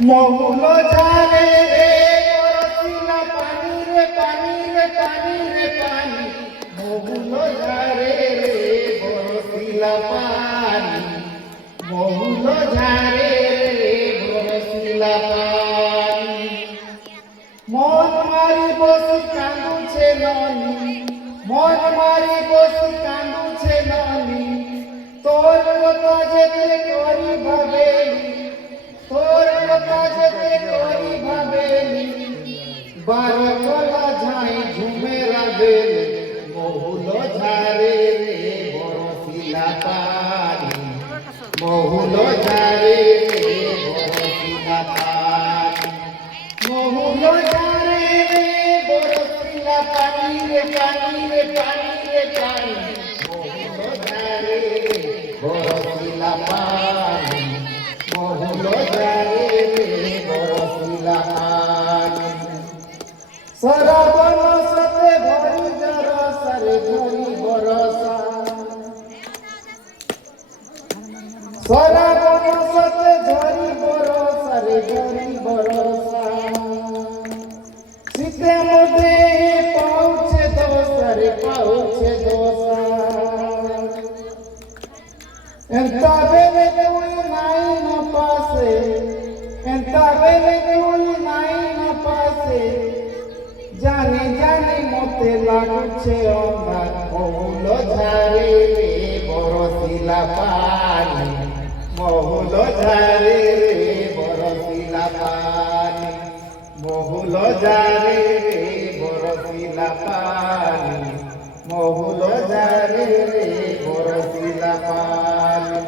মহুল ঝারে রে বরসিলা পানি রে পানি রে পানি রে পানি মহুল ঝারে রে বরসিলা পানি মহুল ঝারে রে বরসিলা পানি মন মারি বসি কাঁদুছে ননি মন মারি বসি কাঁদুছে ননি তোর কথা যেতে করি ভাবেলি তোর কথা যেতে করি ভাবেলি বারকলা ঝাই ঝুমেরা বেলে মহুল ঝারে রে বরসিলা পানি মহুল ঝারে রে বরসিলা পানি মহুল ঝারে রে বরসিলা পানি রে পানি রে পানি রে পানি মহুল ঝারে রে বরসিলা পানি মহুল ঝারে রে বরসিলা পানি শ্রাবণ সতে ভরি জরসারে ভরি বরসা শ্রাবণ সতে ভরি বরসারে ভরি বরসা শীতে মধ্যে পাউছে দোষারে পাউছে দোষা এন্তা বেলে তুই নাই ন পাশে এন্তা বেলে তুই নাই ন পাশে জানি জানি মতে লাগুছে অন্ধার মহুল ঝারে রে বরসিলা পানি মহুল ঝারে রে বরসিলা পানি মহুল ঝারে রে বরসিলা পানি মহুল ঝারে রে বরসিলা পানি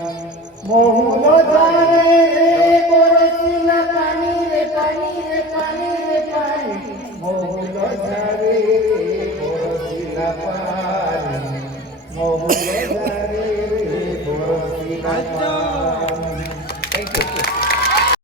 মহুল ঝারে রে বরসিলা পানি রে পানি রে পানি রে পানি মহুল ঝারে রে বরসিলা পানি মহুল ঝারে রে বরসিলা পানি